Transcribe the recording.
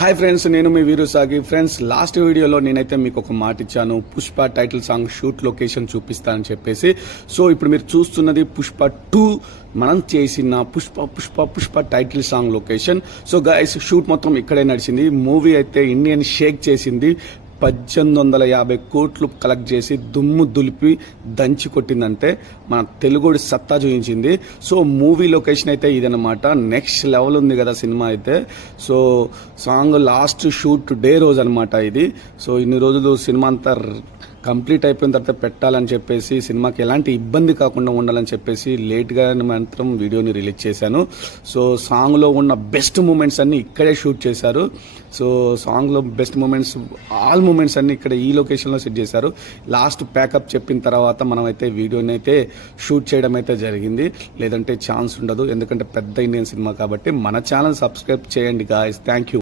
Hi friends, నేను మీ వీరు సాగి. ఫ్రెండ్స్, లాస్ట్ వీడియోలో నేనైతే మీకు ఒక మాట ఇచ్చాను, Pushpa title song shoot location చూపిస్తానని చెప్పేసి. సో ఇప్పుడు మీరు చూస్తున్నది పుష్ప 2 మనం చేసిన Pushpa title song location. So guys, shoot మొత్తం ఇక్కడే నడిచింది. మూవీ అయితే ఇండియన్ షేక్ చేసింది. 1850 కోట్లు కలెక్ట్ చేసి దుమ్ము దులిపి దంచి కొట్టిందంటే మన తెలుగుడి సత్తా చూపించింది. సో మూవీ లొకేషన్ అయితే ఇదనమాట. నెక్స్ట్ లెవెల్ ఉంది కదా సినిమా అయితే. So song last shoot day రోజు అనమాట ఇది. సో ఇన్ని రోజులు సినిమా అంతా కంప్లీట్ అయిపోయిన తర్వాత పెట్టాలని చెప్పేసి, సినిమాకి ఎలాంటి ఇబ్బంది కాకుండా ఉండాలని చెప్పేసి లేట్గా మాత్రం వీడియోని రిలీజ్ చేశాను. సో సాంగ్లో ఉన్న బెస్ట్ మూమెంట్స్ అన్ని ఇక్కడే షూట్ చేశారు. సో సాంగ్లో బెస్ట్ మూమెంట్స్, ఆల్ మూమెంట్స్ అన్ని ఇక్కడ ఈ లొకేషన్లో సెట్ చేశారు. లాస్ట్ ప్యాకప్ చెప్పిన తర్వాత మనమైతే వీడియోని అయితే షూట్ చేయడం అయితే జరిగింది. లేదంటే ఛాన్స్ ఉండదు, ఎందుకంటే పెద్ద ఇండియన్ సినిమా కాబట్టి. మన ఛానల్ సబ్స్క్రైబ్ చేయండి గాయ్స్. Thank you.